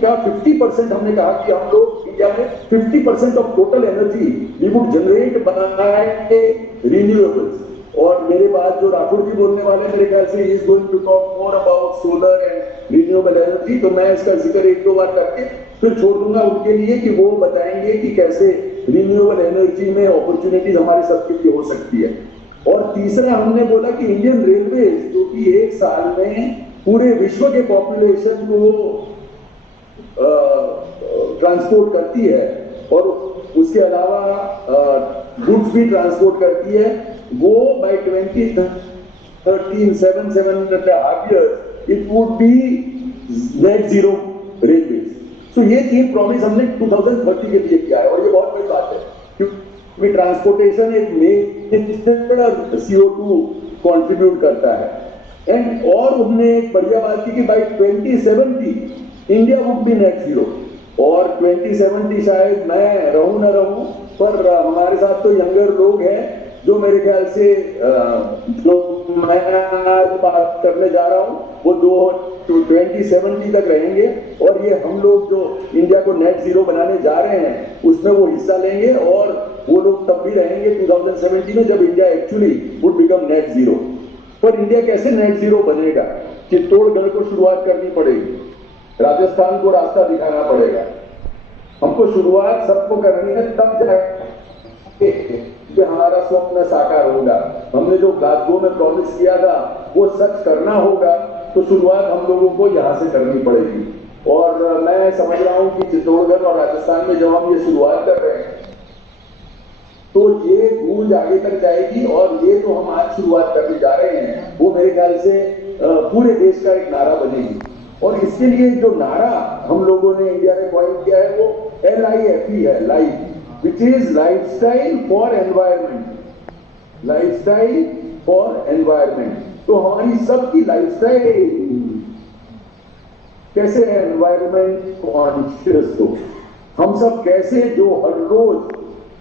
कहा 50% हमने कहा कि हम लोग इंडिया में 50% of total energy we would generate by renewables. और मेरे बाद जो राठौड़ जी बोलने वाले मेरे ख्याल से is going to talk more about solar and renewable energy, तो मैं इसका जिक्र एक दो बार करके फिर छोड़ दूंगा उनके लिए कि वो बताएंगे कि कैसे रिन्यूएबल एनर्जी में अपॉर्चुनिटीज हमारे सबके लिए हो सकती है। और तीसरा हमने बोला कि इंडियन रेलवे जो कि एक साल में पूरे विश्व के पॉपुलेशन को ट्रांसपोर्ट करती है और उसके अलावा गुड्स भी ट्रांसपोर्ट करती है, वो by 2013 7.5 years it would be net zero railway. तो ये 3 प्रॉमिस हमने 2030 के लिए किया है और ये बहुत बड़ी बात है क्योंकि ट्रांसपोर्टेशन एक मेजर CO2 कंट्रीब्यूट करता है। एंड और हमने एक बढ़िया बात की कि by 2070 India would be net zero. और 2070 शायद मैं रहूं ना रहूं, पर हमारे साथ तो यंगर लोग हैं जो मेरे ख्याल से जो मैं आज बात करने जा रहा हूं वो 2070 तक रहेंगे और ये हम लोग जो इंडिया को नेट जीरो बनाने जा रहे हैं उसमें वो हिस्सा लेंगे और वो लोग तब भी रहेंगे 2070 में जब India actually would become net zero. पर इंडिया कैसे नेट जीरो बनेगा? चित्तौड़गढ़ को शुरुआत करनी पड़ेगी, राजस्थान को रास्ता दिखाना पड़ेगा, हमको शुरुआत सबको करनी है, तब जाके हमारा स्वप्न साकार होगा। हमने जो ग्लासगो में प्रॉमिस किया था वो सच करना होगा, तो शुरुआत हम लोगों को यहां से करनी पड़ेगी। और मैं समझ रहा हूं कि चित्तौड़गढ़ और राजस्थान में जब हम ये शुरुआत कर रहे हैं तो ये गूंज आगे तक जाएगी और ये जो हम आज शुरुआत करने जा रहे हैं वो मेरे ख्याल से पूरे देश का एक नारा बनेगी। और इसके लिए जो नारा हम लोगों ने इंडिया ने कॉइन किया है वो LIFE है, life which is lifestyle for environment, lifestyle for environment. तो हमारी सबकी लाइफस्टाइल कैसे एनवायरमेंट कॉन्शियस हो, हम सब कैसे जो हर रोज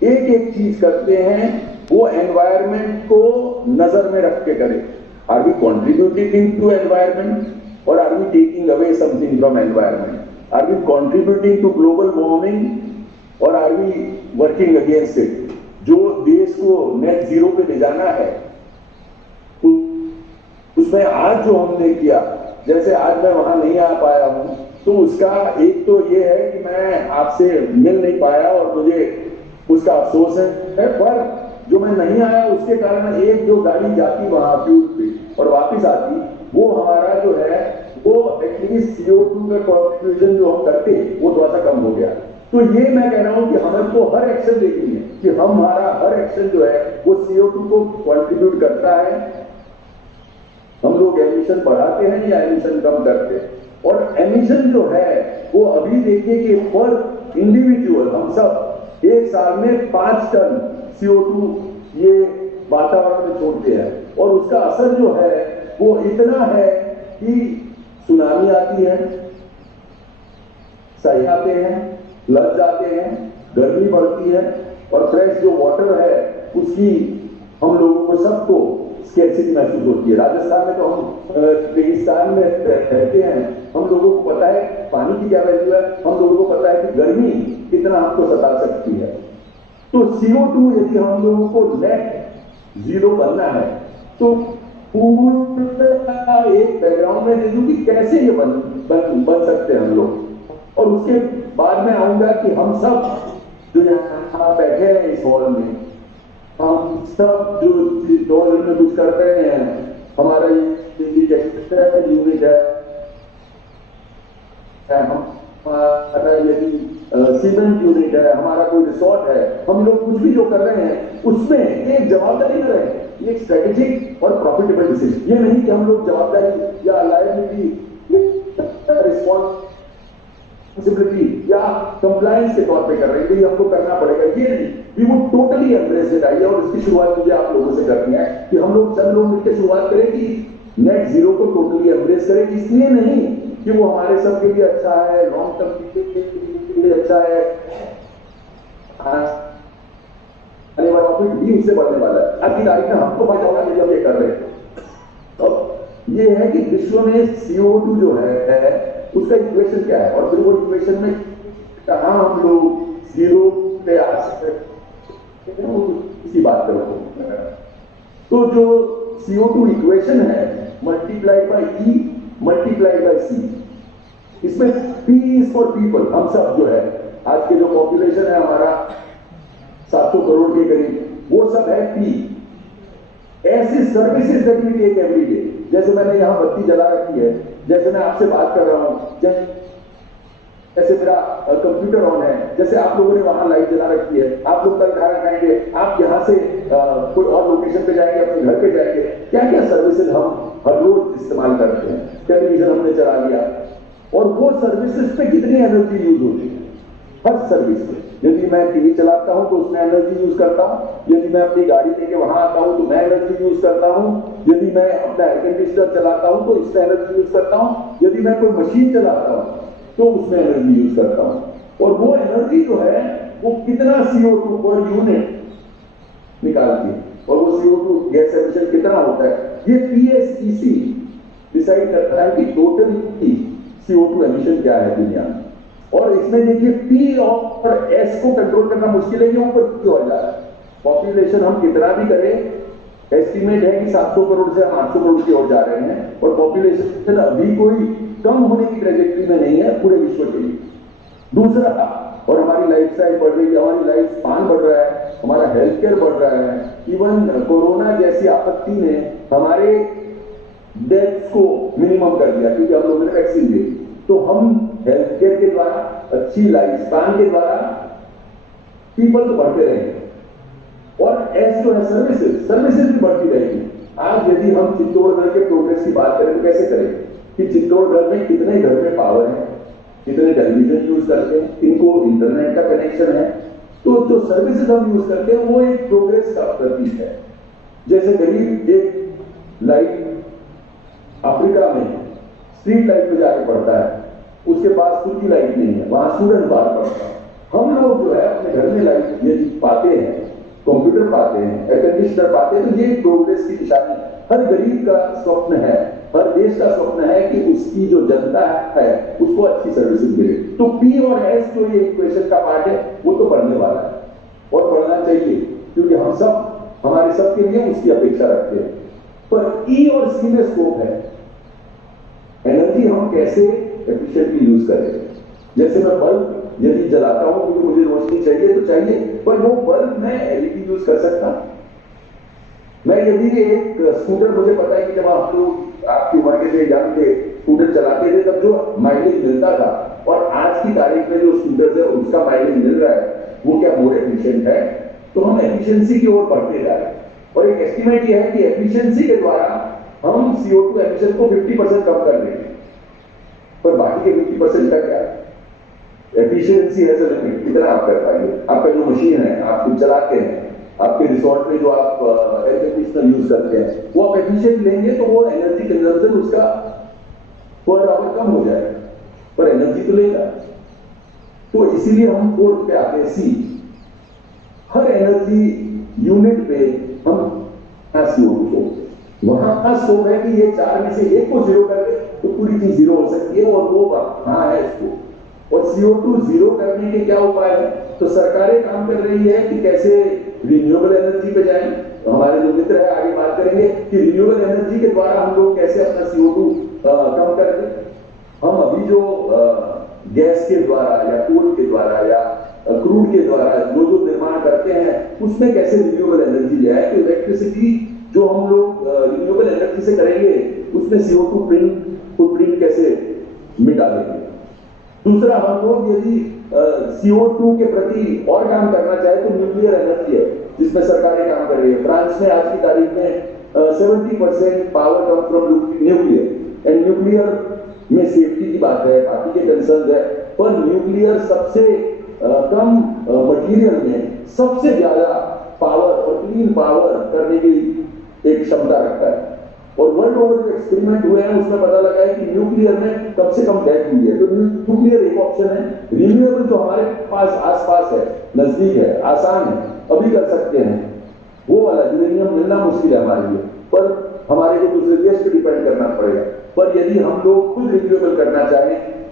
एक एक चीज करते हैं वो एनवायरमेंट को नजर में रख के करें। Are we contributing to environment और are we taking away something from environment? Are we contributing to global warming और are we working against it? जो देश को नेट जीरो पे ले जाना है उसमें आज जो हमने किया, जैसे आज मैं वहां नहीं आ पाया हूं, तो उसका एक तो ये है कि मैं आपसे मिल नहीं पाया और मुझे उसका अफसोस है, पर जो मैं नहीं आया उसके कारण एक जो गाड़ी जाती वहां फ्यूल पे और वापिस आती, वो हमारा जो है वो एटलीस्ट CO2 का कॉन्ट्रीब्यूशन जो हम करते वो थोड़ा सा कम हो गया। तो ये मैं कह रहा हूं कि हमें तो हर एक्शन देखनी है कि हमारा हर एक्शन जो है वो CO2 को कॉन्ट्रीब्यूट करता है। हम लोग एमिशन बढ़ाते हैं या एमिशन कम करते हैं? और एमिशन जो है वो अभी देखिए कि पर इंडिविजुअल हम सब एक साल में 5 टन CO2 ये वातावरण में छोड़ते हैं और उसका असर जो है वो इतना है कि सुनामी आती है, सही आते हैं, लग जाते हैं, गर्मी बढ़ती है और फ्रेश जो वाटर है उसकी हम लोगों को सबको स्कैर्सिटी महसूस होती है। राजस्थान में तो हम रेगिस्तान में रहते हैं, हम लोगों को पता है पानी की क्या वैल्यू है, हम लोगों को पता है कि गर्मी कितना हमको सता सकती है। तो CO2 यदि हम लोगों को नेट जीरो बनना है तो पूरा एक बैकग्राउंड में दे दूं कि कैसे ये बन सकते हैं हम लोग। और उसके बाद में आऊंगा कि हम सब जो यहाँ बैठे हैं इस हॉल में, हम सब जो दौड़ में कुछ कर रहे हैं, हमारा यूनिट है, हमारा यदि सीमेंट यूनिट है, हमारा कोई रिसोर्ट है, हम लोग कुछ भी जो कर रहे हैं उसमें एक जवाबदारी में रहे, ये स्ट्रेटेजिक और प्रॉफिटेबल डिसीजन। ये नहीं कि हम लोग जवाबदारी या लायबिलिटी रिस्पॉन्सिबिलिटी या कंप्लायंस के तौर पे कर रहे हैं, ये हमको करना पड़ेगा, ये नहीं। We would totally embrace it. आइए और इसकी शुरुआत मुझे आप लोगों से करनी है कि हम लोग सब लोग मिलकर शुरुआत करें कि नेट जीरो को टोटली एम्ब्रेस करें। इसलिए नहीं कि वो हमारे सबके लिए अच्छा है, लॉन्ग टर्म के लिए अच्छा है, आने वाला भी उससे बढ़ने वाला है। आज की तारीख में हमको फायदा होगा यदि हम ये कर रहे हैं। तो ये है कि विश्व में CO2 जो है उसका इक्वेशन क्या है, और फिर वो इक्वेशन में कहाँ हम लोग जीरो पे आ सकते हैं, इसी बात करो। तो जो CO2 इक्वेशन है multiplied by E multiplied by C, इसमें P इज फॉर पीपल, हम सब जो है आज के जो पॉपुलेशन है हमारा 700 करोड़ के करीब, वो सब है P। ऐसी services that we take every day, जैसे मैंने यहाँ बत्ती जला रखी है, जैसे मैं आपसे बात कर रहा हूँ, जैसे मेरा कंप्यूटर ऑन है, जैसे आप लोगों ने वहां लाइट जला रखी है, आप लोग कल खाना खाएंगे, आप यहाँ से कोई और लोकेशन पे जाएंगे, अपने घर पे जाएंगे, क्या क्या सर्विसेज हम हर रोज इस्तेमाल करते हैं। टेलीविजन हमने चला लिया, और वो सर्विसेज पे कितनी एनर्जी यूज होती है, हर सर्विस पे। यदि मैं टीवी चलाता हूं तो उसमें एनर्जी यूज करता हूं, यदि मैं अपनी गाड़ी लेके वहां आता हूं तो मैं एनर्जी यूज करता हूं, यदि मैं अपना एयर कंडीशनर चलाता हूं तो इसमें एनर्जी यूज करता हूं, यदि मैं कोई मशीन चलाता हूं तो उसमें एनर्जी यूज करता हूं। और वो एनर्जी जो है वो कितना CO2 पर यूनिट निकालती है, और वो CO2 गैस एमिशन कितना होता है, ये PSEC डिसाइड करता है कि टोटल CO2 एमिशन क्या है दुनिया में। और इसमें देखिए P और S को कंट्रोल करना मुश्किल है, ऊपर की ओर जा रहा है। पॉपुलेशन हम कितना भी करें, एस्टिमेट है कि 700 करोड़ से हम 800 करोड़ की ओर जा रहे हैं, और पॉपुलेशन अभी कोई कम होने की ट्रेजेक्टरी में नहीं है पूरे विश्व के लिए। दूसरा, और हमारी लाइफस्टाइल बढ़ रही है, हमारी लाइफ स्पान बढ़ रहा है, हमारा हेल्थ केयर बढ़ रहा है। इवन कोरोना जैसी आपत्ति ने हमारे डेथ्स को मिनिमम कर दिया, क्योंकि हम लोगों ने वैक्सीन दी। तो हम हेल्थ केयर के द्वारा, अच्छी लाइफ स्पान के द्वारा पीपल तो बढ़ते रहेंगे, और एस जो है सर्विसेज भी बढ़ती रहेगी। आज यदि हम चित्तौड़गढ़ के प्रोग्रेस की बात करें तो कैसे करें कि चित्तौड़गढ़ में कितने घर में पावर है, कितने टेलीविजन यूज करते हैं, इनको इंटरनेट का कनेक्शन है। तो जो सर्विसेज हम यूज करते हैं वो एक प्रोग्रेस का प्रतीक है। जैसे गरीब एक लाइट अफ्रीका में स्ट्रीट लाइट पे जाके पढ़ता है, उसके पास खुद की लाइट नहीं है, वहां स्टूडेंट बाहर पढ़ता है। हम लोग जो है अपने घर में लाइट यदि पाते हैं, कंप्यूटर पाते हैं, एयर कंडीशनर पाते हैं, तो ये प्रोग्रेस की निशानी है। हर गरीब का स्वप्न है, हर देश का स्वप्न है कि उसकी जो जनता है उसको अच्छी सर्विसेज मिले। तो P और S जो ये इक्वेशन का पार्ट है वो तो बढ़ने वाला है, और बढ़ना चाहिए, क्योंकि हम सब हमारे सबके लिए उसकी अपेक्षा रखते हैं। पर E और C में स्कोप है, एनर्जी हम कैसे एफिशिएंटली यूज करें। जैसे मैं बल्ब यदि जलाता हूं क्योंकि मुझे रोशनी चाहिए तो चाहिए, पर वो बल्ब मैं LED यूज कर सकता। मैं यदि एक स्कूटर, मुझे पता है कि जब आप लोग आपकी उम्र के थे, यंग थे, स्कूटर चलाते थे, तब जो माइलेज मिलता था, और आज की तारीख में जो स्कूटर है उसका माइलेज मिल रहा है, वो क्या मोर एफिशिएंट है। तो हम एफिशिएंसी की ओर बढ़ते जा रहे हैं, और एक एस्टिमेट यह है कि एफिशिएंसी के द्वारा हम CO2 एमिशन को 50% कम कर देंगे। पर बाकी के 50% का क्या है, एफिशिएंसी है लिमिट, कितना आप कर पाएंगे। आपका जो मशीन है आप कुछ चलाते हैं, आपके रिसोर्ट में जो आप एयर कंडीशनर यूज करते हैं, वो आप एफिशिएंट लेंगे तो वो एनर्जी कंजम्पशन उसका पर आवर कम हो जाएगा, पर एनर्जी तो लेगा। तो इसीलिए हम फोर्थ पे आते हैं, C। हर एनर्जी यूनिट पे हम CO2 वहां का स्कोप है कि ये 4 में से 1 को जीरो कर दे तो पूरी चीज जीरो हो सकती है, और वो हाँ है इसको। और CO2 जीरो करने के क्या उपाय है, तो सरकारें काम कर रही है कि कैसे रिन्यूएबल एनर्जी पे जाएं। तो हमारे जो मित्र है आगे बात करेंगे कि रिन्यूएबल एनर्जी के द्वारा हम लोग कैसे अपना CO2 कम कर दें। हम अभी जो गैस के द्वारा या कोल के द्वारा या क्रूड के द्वारा जो निर्माण करते हैं, उसमें कैसे रिन्यूएबल एनर्जी ले आए। तो इलेक्ट्रिसिटी जो हम लोग रिन्यूएबल एनर्जी से करेंगे, उसमें CO2 फुटप्रिंट कैसे मिटा देंगे। दूसरा, हम लोग यदि CO2 के प्रति और काम करना चाहे तो न्यूक्लियर एनर्जी है जिसमें सरकारें काम कर रही है। फ्रांस में आज की तारीख में 70% power come from nuclear, and nuclear में सेफ्टी की बात है, बाकी के कंसर्न है, पर न्यूक्लियर सबसे कम मटेरियल में सबसे ज्यादा पावर और क्लीन पावर करने की एक क्षमता रखता है। और वर्ल्ड ओवर जो एक्सपेरिमेंट हुए हैं उसमें पता लगा है कि न्यूक्लियर में कम से कम डेथ हुई है। तो न्यूक्लियर एक ऑप्शन है। रिन्यूएबल जो हमारे पास आसपास है, नजदीक है, आसान है, अभी कर सकते हैं, वो वाला यूरेनियम मिलना मुश्किल है हमारे लिए, पर हमारे को दूसरे देश पे डिपेंड करना पड़ेगा। पर यदि हम लोग खुद रिन्यूएबल करना चाहें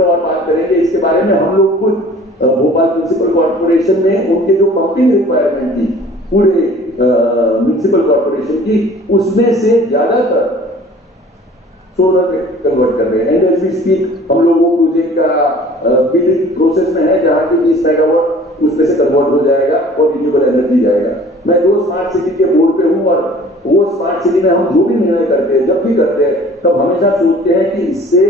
मित्र और बात करेंगे इसके बारे में। हम लोग खुद भोपाल म्युनिसिपल कॉर्पोरेशन में उनके जो पंपिंग रिक्वायरमेंट थी पूरे म्युनिसिपल कॉर्पोरेशन की, उसमें से ज्यादातर सोलर में कन्वर्ट कर रहे हैं। एंड एज वी स्पीक हम लोग वो प्रोजेक्ट का बिल्डिंग प्रोसेस में है जहां की 20 मेगावाट उसमें से कन्वर्ट हो जाएगा और रिन्यूएबल एनर्जी जाएगा। मैं जो स्मार्ट सिटी के बोर्ड पे हूं और वो स्मार्ट सिटी में हम जो भी निर्णय करते हैं, जब भी करते हैं, तब हमेशा सोचते हैं कि इससे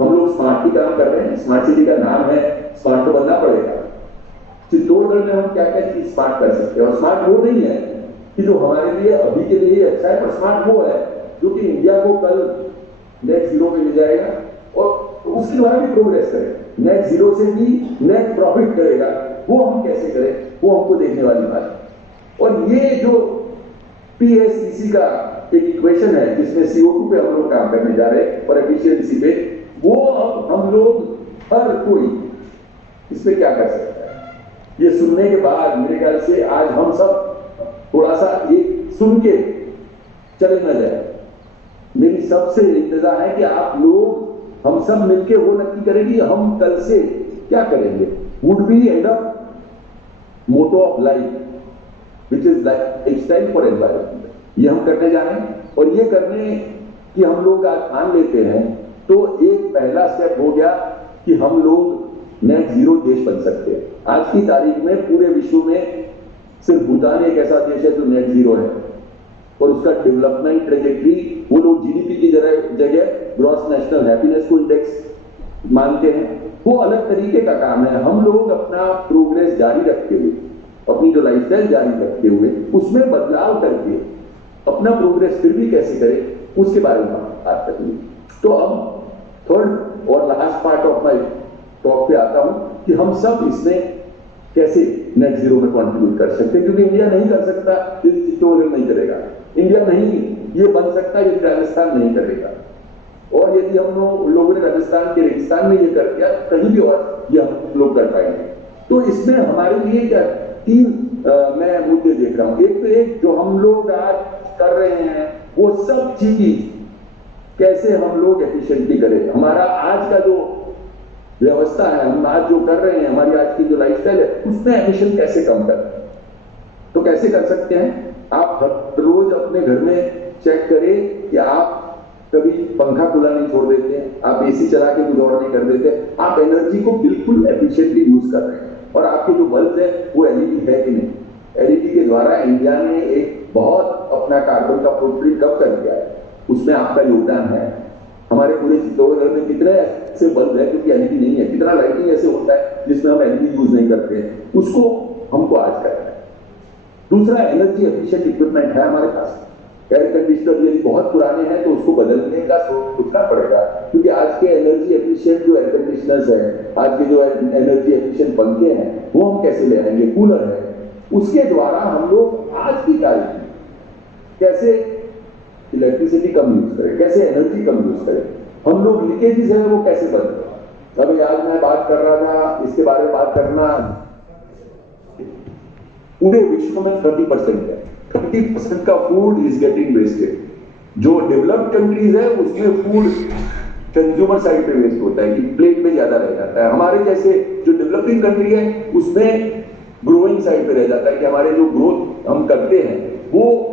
हम लोग स्मार्ट ही काम कर रहे हैं। स्मार्ट सिटी का नाम है, स्मार्ट तो बनना पड़ेगा। चित्तौड़गढ़ में हम क्या क्या चीज स्मार्ट कर सकते हैं, और स्मार्ट वो नहीं है कि जो हमारे लिए अभी के लिए अच्छा है, पर स्मार्ट वो है जो कि इंडिया को कल नेट जीरो पे ले जाएगा और उसके द्वारा भी प्रोग्रेस करेगा। नेट जीरो से भी नेट प्रॉफिट करेगा, वो हम कैसे करें, वो हमको देखने वाली बात है। और ये जो PSEC का एक इक्वेशन है जिसमें CO2 पे हम लोग काम करने जा रहे हैं और एफिशिएंसी पे, वो अब हम लोग हर कोई इस पे क्या कर सकता है, ये सुनने के बाद मेरे ख्याल से आज हम सब थोड़ा सा ये सुन के चले न जाए। मेरी सबसे इंतजा है कि आप लोग हम सब मिलके वो नक्की करें कि हम कल से क्या करेंगे। Would be end up motto of life which is lifestyle for environment, ये हम करने जा रहे हैं। और ये करने की हम लोग आज ठान लेते हैं तो एक पहला स्टेप हो गया कि हम लोग नेट जीरो देश बन सकते हैं। आज की तारीख में पूरे विश्व में सिर्फ भूटान एक ऐसा देश है जो नेट जीरो है, और उसका डेवलपमेंट ट्रेजेक्ट्री वो लोग GDP की जगह ग्रॉस नेशनल हैप्पीनेस को इंडेक्स मानते हैं। वो अलग तरीके का काम है। हम लोग अपना प्रोग्रेस जारी रखते हुए, अपनी जो लाइफस्टाइल जारी रखते हुए, उसमें बदलाव करके अपना प्रोग्रेस फिर भी कैसे करें उसके बारे में बात करेंगे। तो अब थर्ड और last part of my talk पे आता हूं कि हम सब इसमें कैसे नेट जीरो में कंट्रीब्यूट कर सकते हैं, क्योंकि इंडिया नहीं कर सकता यदि चित्तौड़गढ़ नहीं करेगा, इंडिया नहीं ये बन सकता यदि राजस्थान नहीं करेगा, और यदि हम लोगों ने राजस्थान के रेगिस्तान में ये कर दिया कहीं भी और ये हम लोग कर पाएंगे। तो इसमें हमारे लिए क्या तीन मैं मुद्दे देख रहा हूं। एक तो एक जो हम लोग आज कर रहे हैं वो सब चीज कैसे हम लोग एफिशिएंटली करें। हमारा आज का जो व्यवस्था है, हम आज जो कर रहे हैं, हमारी आज की जो लाइफस्टाइल है, उसमें एमिशन कैसे कम करें। तो कैसे कर सकते हैं, आप हर रोज अपने घर में चेक करें कि आप कभी पंखा खुला नहीं छोड़ देते, आप AC चला के कुछ और नहीं कर देते, आप एनर्जी को बिल्कुल एफिशिएंटली यूज कर रहे हैं, और आपके जो बल्ब है वो LED है कि नहीं। LED के द्वारा इंडिया ने एक बहुत अपना कार्बन का फुटप्रिंट कम कर दिया है, उसमें आपका योगदान है। हमारे पूरे चित्तौड़गढ़ में कितने ऐसे बल्ब है क्योंकि LED नहीं है, कितना लाइटिंग ऐसे होता है जिसमें हम LED यूज नहीं करते हैं, उसको हमको आज करना है। दूसरा, एनर्जी एफिशिएंट इक्विपमेंट है हमारे पास। एयर कंडीशनर यदि बहुत पुराने हैं तो उसको बदलने का सोचना पड़ेगा, क्योंकि आज के एनर्जी एफिशिएंट जो एयर कंडीशनर्स हैं, आज के जो एनर्जी एफिशिएंट पंखे हैं, वो हम कैसे ले आएंगे, कूलर है, उसके द्वारा हम लोग आज की तारीख में कैसे इलेक्ट्रिसिटी कम यूज करें, कैसे एनर्जी कम यूज करें, हम लोग लीकेजेस है वो कैसे बंद करें। अभी आज मैं बात कर रहा था इसके बारे में बात करना, पूरे विश्व में 30% है, 30% का फूड इज गेटिंग वेस्टेड। जो डेवलप्ड कंट्रीज है उसमें फूड कंज्यूमर साइड पे वेस्ट होता है कि प्लेट में ज्यादा रह जाता है। हमारे जैसे जो डेवलपिंग कंट्री है उसमें ग्रोइंग साइड पे रह जाता है कि हमारे जो ग्रोथ हम करते हैं वो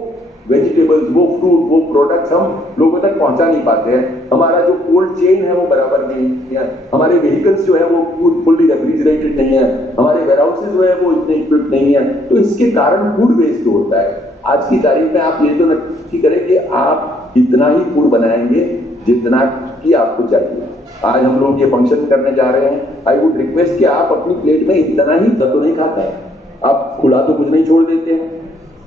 वेजिटेबल्स, वो फ्रूट, वो प्रोडक्ट्स हम लोगों तक पहुंचा नहीं पाते हैं। हमारा जो कोल्ड चेन है वो बराबर नहीं है, हमारे व्हीकल्स जो है वो फुल्ली रेफ्रिजरेटेड नहीं है, हमारे वेयरहाउसेज जो है वो इतने इक्विप्ड नहीं है, तो इसके कारण फूड वेस्ट होता है। आज की तारीख में आप ये तो नक्की करें कि आप इतना ही फूड बनाएंगे जितना कि आपको चाहिए। आज हम लोग ये फंक्शन करने जा रहे हैं, आई वुड रिक्वेस्ट कि आप अपनी प्लेट में इतना ही तो नहीं खाते हैं, आप खुला तो कुछ नहीं छोड़ देते हैं।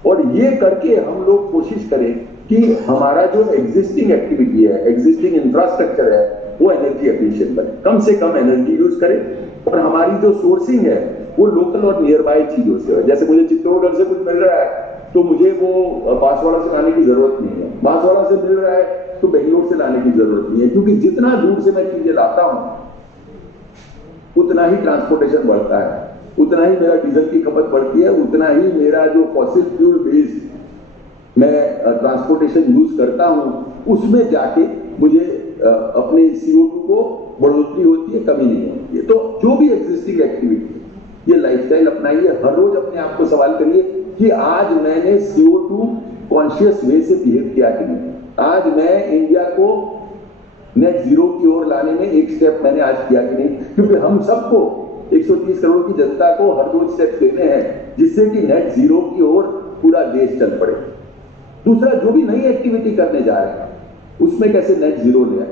और ये करके हम लोग कोशिश करें कि हमारा जो एग्जिस्टिंग एक्टिविटी है, एग्जिस्टिंग इंफ्रास्ट्रक्चर है, वो एनर्जी एफिशिएंट बने, कम से कम एनर्जी यूज करें। और हमारी जो सोर्सिंग है वो लोकल और नियर बाय चीजों से है। जैसे मुझे चित्तौड़गढ़ से कुछ मिल रहा है तो मुझे वो बांसवाड़ा से लाने की जरूरत नहीं है, बांसवाड़ा से मिल रहा है तो बेंगलोर से लाने की जरूरत नहीं है, क्योंकि जितना दूर से मैं चीजें लाता हूं उतना ही ट्रांसपोर्टेशन बढ़ता है, उतना ही मेरा डीजल की खपत बढ़ती है, उतना ही मेरा जो फॉसिल फ्यूल बेस्ड मैं ट्रांसपोर्टेशन यूज करता हूं उसमें जाके मुझे अपने CO2 को बढ़ोतरी होती है, कमी नहीं होती है। तो जो भी एग्जिस्टिंग एक्टिविटी है, ये लाइफस्टाइल अपनाइए, हर रोज अपने आप को सवाल करिए कि आज मैंने CO2 कॉन्शियस वे से बिहेव किया कि नहीं, आज मैं इंडिया को नेट जीरो की ओर लाने में एक स्टेप मैंने आज किया कि नहीं, क्योंकि हम सबको 130 करोड़ की जनता को हर रोज स्टेप लेने हैं जिससे कि नेट जीरो की ओर पूरा देश चल पड़े। दूसरा, जो भी नई एक्टिविटी करने जा रहे हैं उसमें कैसे नेट जीरो ले आए।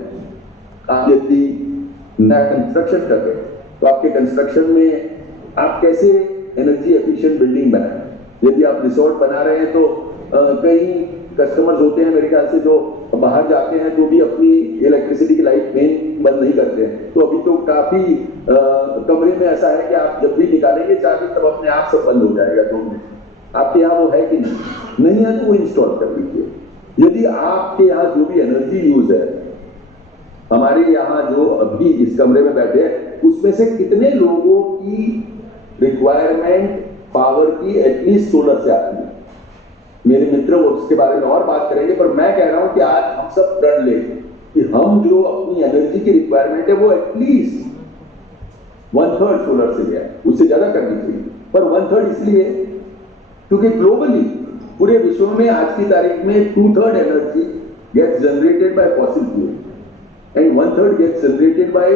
आप यदि नया कंस्ट्रक्शन कर रहे हैं तो आपके कंस्ट्रक्शन में आप कैसे एनर्जी एफिशिएंट बिल्डिंग बनाएं। यदि आप रिसोर्ट बना रहे हैं तो कई कस्टमर्स होते हैं मेरे ख्याल से जो बाहर जाते हैं तो भी अपनी इलेक्ट्रिसिटी की लाइट मेन बंद नहीं करते हैं। तो अभी तो काफी कमरे में ऐसा है कि आप जब भी निकालेंगे चाबी तब अपने आप सब बंद हो जाएगा 2 मिनट। आपके यहाँ वो है कि नहीं है तो वो इंस्टॉल कर लीजिए। यदि आपके यहाँ जो भी एनर्जी यूज है, हमारे यहाँ जो अभी इस कमरे में बैठे हैं उसमें से कितने लोगों की रिक्वायरमेंट पावर की एटलीस्ट सोलर से आती है। मेरे मित्र वो उसके बारे में और बात करेंगे, पर मैं कह रहा हूं कि आज हम सब प्रण लें कि हम जो अपनी एनर्जी की रिक्वायरमेंट है वो एटलीस्ट 1/3 सोलर से ले आए। उससे ज्यादा करनी चाहिए, पर 1/3 इसलिए क्योंकि ग्लोबली पूरे विश्व में आज की तारीख में 2/3 energy gets generated by fossil fuel and 1/3 gets generated by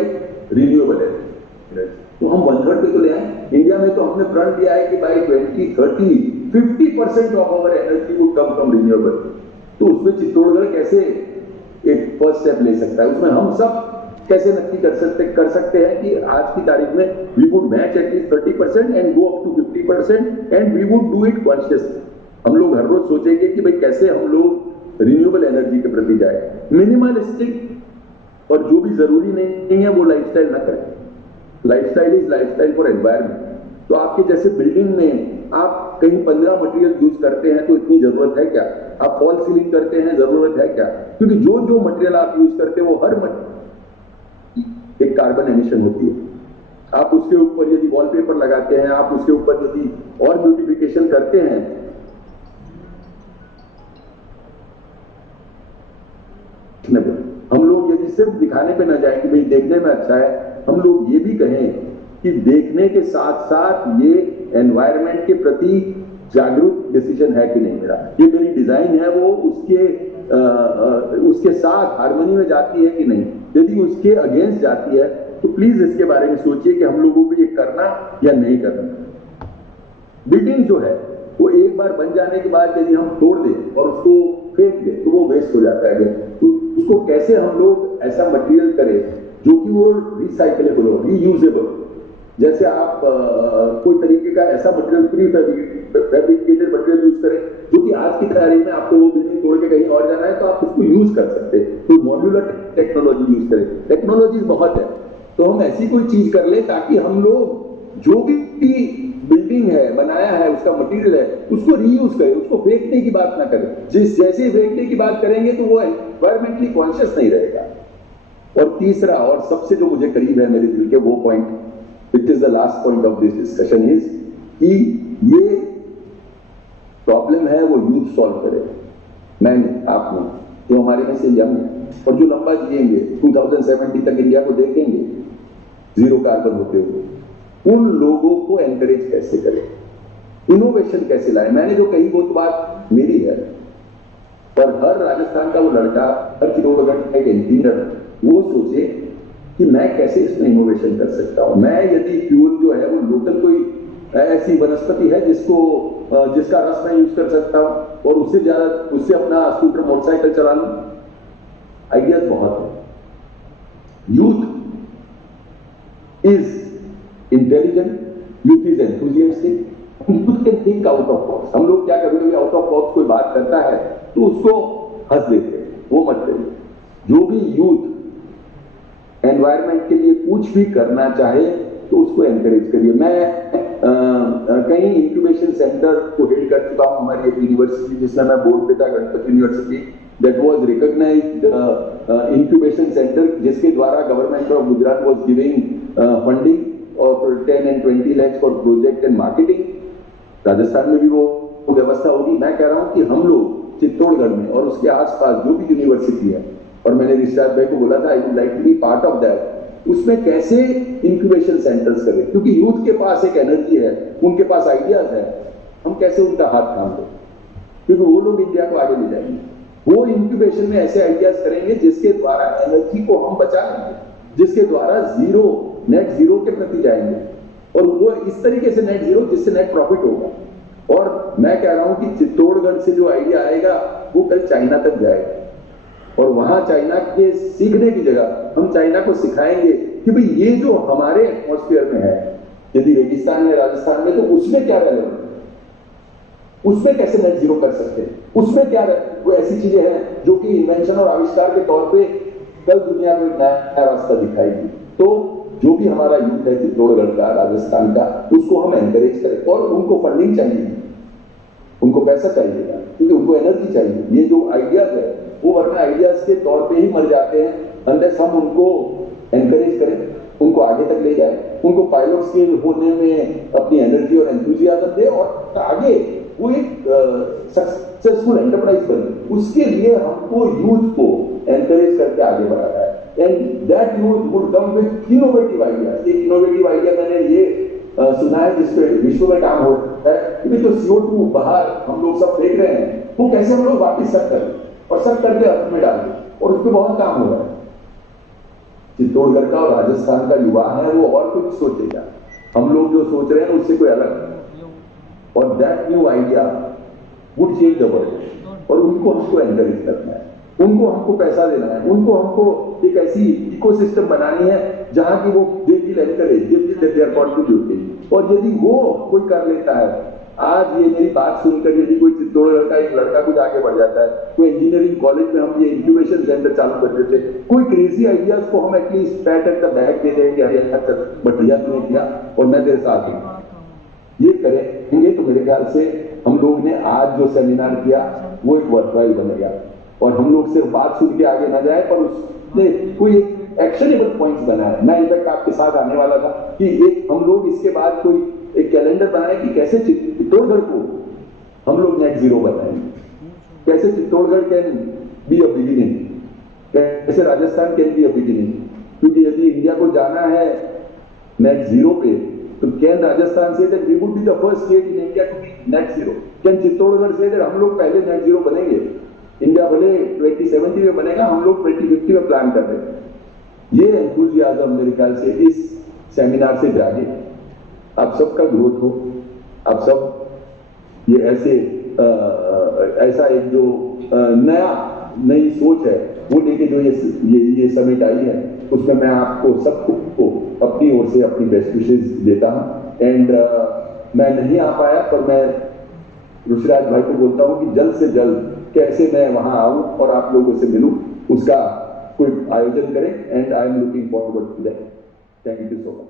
renewable energy. तो हम 1/3 पे तो ले आए। इंडिया में तो हमने प्रण लिया है कि by 2030 50% of our energy would come from renewable. तो उसमें चित्तौड़गढ़ कैसे एक फर्स्ट स्टेप ले सकता है, उसमें हम सब कैसे नक्की कर सकते हैं कि आज की तारीख में we would match at least 30% and go up to 50% and we would do it consciously. हम लोग हर रोज सोचेंगे कि भाई कैसे हम लोग रिन्यूएबल एनर्जी के प्रति जाए, मिनिमलिस्टिक और जो भी जरूरी नहीं है वो लाइफस्टाइल ना करें। Lifestyle is lifestyle for environment. तो आपके जैसे बिल्डिंग में आप कहीं 15 मटेरियल यूज करते हैं तो इतनी जरूरत है क्या? आप फॉल सीलिंग करते हैं, जरूरत है क्या? क्योंकि जो जो मटेरियल आप यूज करते हैं वो हर एक कार्बन एमिशन होती है। आप उसके ऊपर यदि वॉलपेपर लगाते हैं, आप उसके ऊपर यदि और ब्यूटिफिकेशन करते हैं, हम लोग यदि सिर्फ दिखाने पे ना जाए कि भाई देखने में अच्छा है, हम लोग ये भी कहें कि देखने के साथ साथ ये एनवायरनमेंट के प्रति जागरूक डिसीजन है कि नहीं मेरा, ये मेरी डिजाइन है वो उसके साथ हार्मनी में जाती है कि नहीं। यदि उसके अगेंस्ट जाती है तो प्लीज इसके बारे में सोचिए कि हम लोगों को ये करना या नहीं करना। बिल्डिंग जो है वो एक बार बन जाने के बाद यदि हम तोड़ दें और उसको फेंक दें तो वो वेस्ट हो जाता है। तो उसको कैसे हम लोग ऐसा मटेरियल करें जो कि वो रिसाइकलेबल हो, रीयूजेबल। जैसे आप कोई तरीके का ऐसा material pre fabricated material use करें जो कि आज की तारीख में आपको वो बिल्डिंग तोड़ के कहीं और जाना है तो आप उसको यूज कर सकते हैं। तो मॉड्यूलर टेक्नोलॉजी यूज करें, टेक्नोलॉजी बहुत है, तो हम ऐसी कोई चीज कर ले ताकि हम लोग जो भी बिल्डिंग है बनाया है उसका मटेरियल है उसको रीयूज करें, उसको फेंकने की बात ना करें। जैसे फेंकने की बात करेंगे तो वो एनवायरमेंटली कॉन्शियस नहीं रहेगा। और तीसरा और सबसे जो मुझे करीब है मेरे दिल के वो point, which is the last point of this discussion, is कि ये प्रॉब्लम है वो यूथ सॉल्व करे। मैंने, आपने, जो हमारे में से यंग है और जो लंबा जिएंगे 2070 तक इंडिया को देखेंगे जीरो कार्बन होते हुए, उन लोगों को एनकरेज कैसे करें, इनोवेशन कैसे लाए। मैंने जो कही वो तो बात मेरी है, पर हर राजस्थान का वो लड़का, हर चित्तौड़गढ़ का एक इंजीनियर वो सोचे कि मैं कैसे इसमें इनोवेशन कर सकता हूं। मैं यदि फ्यूल जो है वो लोकल कोई ऐसी वनस्पति है जिसका रस मैं यूज कर सकता हूं और उससे अपना स्कूटर मोटरसाइकिल चला लूं। आइडियाज बहुत है। Youth is intelligent, youth is enthusiastic, youth can think out of box. हम लोग क्या करेंगे, आउट ऑफ बॉक्स कोई बात करता है तो उसको हंस देते हैं, वो मत करिए। जो भी यूथ एनवायरमेंट के लिए कुछ भी करना चाहे तो उसको एनकरेज करिए। मैं कई इंक्यूबेशन सेंटर को हेड कर चुका हूं हमारी एक यूनिवर्सिटी जिसमें मैं बोर्ड पे था, Ganpati university, that was recognised incubation centre जिसके द्वारा government of Gujarat was giving funding और 10 and 20 lakhs for project and marketing. Rajasthan में भी वो व्यवस्था होगी। मैं कह रहा हूं कि हम लोग चित्तौड़गढ़ में और उसके आसपास जो भी यूनिवर्सिटी है और मैंने ऋषिराज भाई को बोला था I would like to be part of that. उसमें कैसे इंक्यूबेशन सेंटर्स करें, क्योंकि यूथ के पास एक एनर्जी है, उनके पास आइडियाज है, हम कैसे उनका हाथ थाम दें, क्योंकि वो लोग इंडिया को आगे ले जाएंगे। वो इंक्यूबेशन में ऐसे आइडियाज करेंगे जिसके द्वारा एनर्जी को हम बचा लेंगे, जिसके द्वारा नेट जीरो के प्रति जाएंगे, और वो इस तरीके से नेट जीरो जिससे नेट प्रॉफिट होगा। और मैं कह रहा हूं कि चित्तौड़गढ़ से जो आइडिया आएगा वो कल चाइना तक जाएगा, और वहां चाइना के सीखने की जगह हम चाइना को सिखाएंगे कि भाई ये जो हमारे एटमॉस्फेयर में है, यदि रेगिस्तान में राजस्थान में, तो उसमें क्या रेलेवेंट, उसमें कैसे नेट जीरो कर सकते हैं, उसमें क्या वो ऐसी चीजें हैं जो कि इन्वेंशन और आविष्कार के तौर पे कल दुनिया को एक नया रास्ता दिखाएगी। तो जो भी हमारा यूथ है चित्तौड़गढ़ का, राजस्थान का, उसको हम एनकरेज करें, और उनको फंडिंग चाहिए, उनको पैसा चाहिएगा, क्योंकि उनको एनर्जी चाहिए। ये जो आइडियाज है वो वरना आइडियाज के तौर पे ही मर जाते हैं अनलेस हम उनको एनकरेज करें, उनको आगे तक ले जाए, उनको पायलट स्केल होने में अपनी एनर्जी और एंथुजियाज्म दे, और आगे वो एक सक्सेसफुल एंटरप्राइज बने। उसके लिए हमको यूथ को एनकरेज करके आगे बढ़ाना है, and that youth would come with innovative ideas. एक इनोवेटिव आइडिया मैंने ये सुना है जिसपे विश्व में काम हो रहा है कि जो CO2 बाहर हम लोग सब फेंक रहे हैं, वो कैसे हम लोग वापिस सक करें, और सक करके अर्थ में डालें, और उस पर बहुत काम हो रहा है। चित्तौड़गढ़ का और राजस्थान का युवा है वो और कुछ सोचेगा, हम लोग जो सोच रहे हैं उससे कोई अलग, और that new idea would change the world. और उनको हमको एनकरेज करना है, उनको हमको पैसा देना है, उनको हमको एक ऐसी इकोसिस्टम बनानी है जहां की वो they will encourage, they will there contribute. और यदि वो कोई कर लेता है, आज ये मेरी बात सुनकर यदि कोई चित्तौड़गढ़ का एक लड़का कुछ आगे बढ़ जाता है, कोई इंजीनियरिंग कॉलेज में हम ये इंक्यूबेशन सेंटर चालू कर देते, कोई क्रेजी आइडियाज को हम at least pat at the back दे देंगे, अरे अच्छा बढ़िया तूने किया और मैं तेरे साथ हूं, ये करेंगे तो मेरे ख्याल से हम लोग ने आज जो सेमिनार किया वो एक वर्थवाइल बनेगा। और हम लोग सिर्फ बात सुन के आगे ना जाए, पर उसने कोई एक एक्शनेबल पॉइंट्स बनाए। मैं इनफैक्ट आपके साथ आने वाला था कि एक हम लोग इसके बाद कोई एक कैलेंडर बनाए कि कैसे चित्तौड़गढ़ को हम लोग नेट जीरो बनाएंगे, कैसे Chittorgarh can be a beginning, कैसे Rajasthan can be a beginning. क्योंकि यदि इंडिया को जाना है नेट जीरो पे, तो कैन राजस्थान से that we would be the first state in India to be net zero, can Chittorgarh से दैट हम लोग पहले नेट जीरो बनेंगे। इंडिया भले 2070 में बनेगा, हम लोग 2050 में प्लान कर रहे हैं। ये एंथुजियाज्म मेरे ख्याल से इस सेमिनार से जागे, आप सबका ग्रोथ हो, आप सब ये ऐसा एक जो नई सोच है वो लेके जो ये समिट आई है, उसमें मैं आपको सबको अपनी ओर से अपनी बेस्ट विशेष देता हूं। एंड मैं नहीं आ पाया, पर मैं ऋषिराज भाई को बोलता हूं कि जल्द से जल्द कैसे मैं वहां आऊं और आप लोगों से मिलूं, उसका कोई आयोजन करें। And I am looking forward to that. Thank you so much.